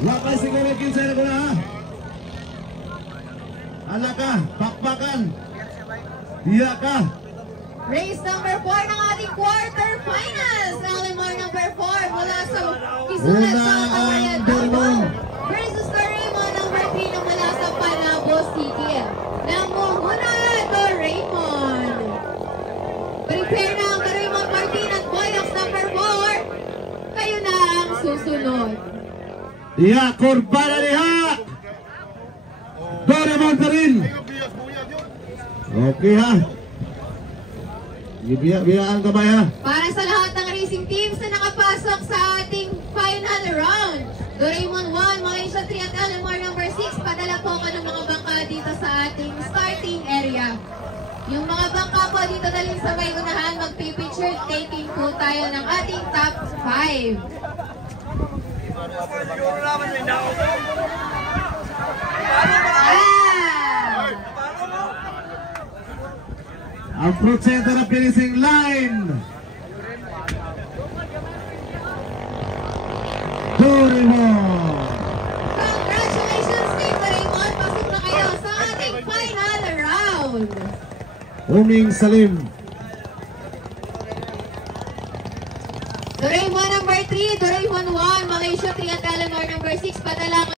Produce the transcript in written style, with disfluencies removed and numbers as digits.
Lakay siguro 15 ko na ha. Ala ka, pakpakan. Diya ka. Race number 4 ng ating quarterfinals. LMR number 4 mula sa Kisulat sa Cagayan de Oro versus Doraemon number 3 na mula sa Panabo City. Namumuna Doraemon. Prepare na ang Doraemon Martin at Boyox number 4. Kayo na ang susunod. Diya, kurbana diha. Doraemon pa rin. Okay ha. Biya ang kamay ha. Para sa lahat ng racing teams na nakapasok sa ating final round, Doraemon 1, Malaysia 3 at LMR number 6, padala po ka ng mga bangka dito sa ating starting area. Yung mga bangka po dito dalhin sa may unahan, magpipicture taking po tayo ng ating top 5. Approach center na finishing line. Doraemon. Congratulations Team Doraemon, pasok na kayo sa ating final round. Uming Salim. Doraemon number 3, Doraemon 1, Malaysia 3 at LMR number 6, padala